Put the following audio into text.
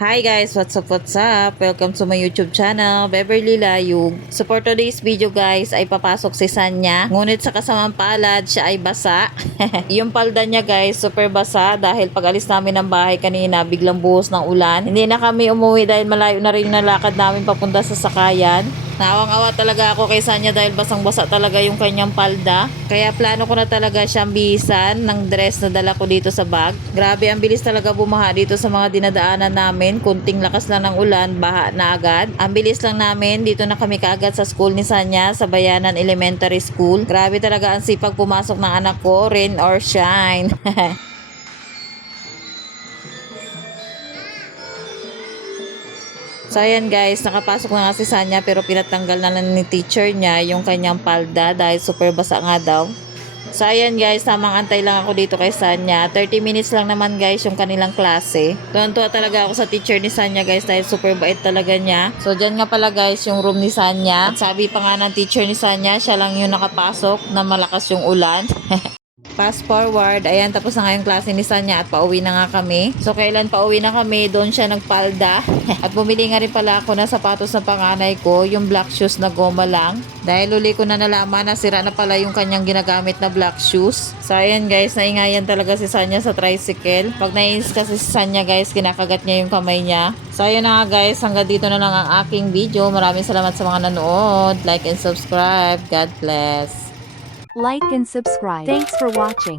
Hi guys, what's up, what's up? Welcome to my YouTube channel, Beverly Layug. So for today's video guys, ay papasok si Sanya. Ngunit sa kasamang palad, siya ay basa. Yung palda niya guys, super basa dahil pag alis namin ng bahay kanina, biglang buhos ng ulan. Hindi na kami umuwi dahil malayo na rin yung nalakad namin papunta sa sakayan. Nawang-awa talaga ako kay Sanya dahil basang-basa talaga yung kanyang palda. Kaya plano ko na talaga siyang bihisan ng dress na dala ko dito sa bag. Grabe, ang bilis talaga bumaha dito sa mga dinadaanan namin. Kunting lakas lang ng ulan, baha na agad. Ang bilis lang namin, dito na kami kaagad sa school ni Sanya, sa Bayanan Elementary School. Grabe talaga ang sipag pumasok ng anak ko, rain or shine. So ayan guys, nakapasok na nga si Sanya pero pinatanggal na lang ni teacher niya yung kanyang palda dahil super basa nga daw. So ayan guys, tamang antay lang ako dito kay Sanya. 30 minutes lang naman guys yung kanilang klase. Tuwan-tuwa talaga ako sa teacher ni Sanya guys dahil super bait talaga niya. So dyan nga pala guys yung room ni Sanya. At sabi pa nga ng teacher ni Sanya, siya lang yung nakapasok na malakas yung ulan. Fast forward, ayan, tapos na nga yung klase ni Sanya at pauwi na nga kami. So kailan pauwi na kami, doon siya nagpalda. At bumili nga rin pala ako ng sapatos na panganay ko, yung black shoes na goma lang. Dahil uli ko na nalaman na sira na pala yung kanyang ginagamit na black shoes. So ayan guys, naingayan talaga si Sanya sa tricycle. Pag nainis kasi si Sanya guys, kinakagat niya yung kamay niya. So ayan na nga guys, hanggang dito na lang ang aking video. Maraming salamat sa mga nanood. Like and subscribe. God bless. Like and subscribe. Thanks for watching.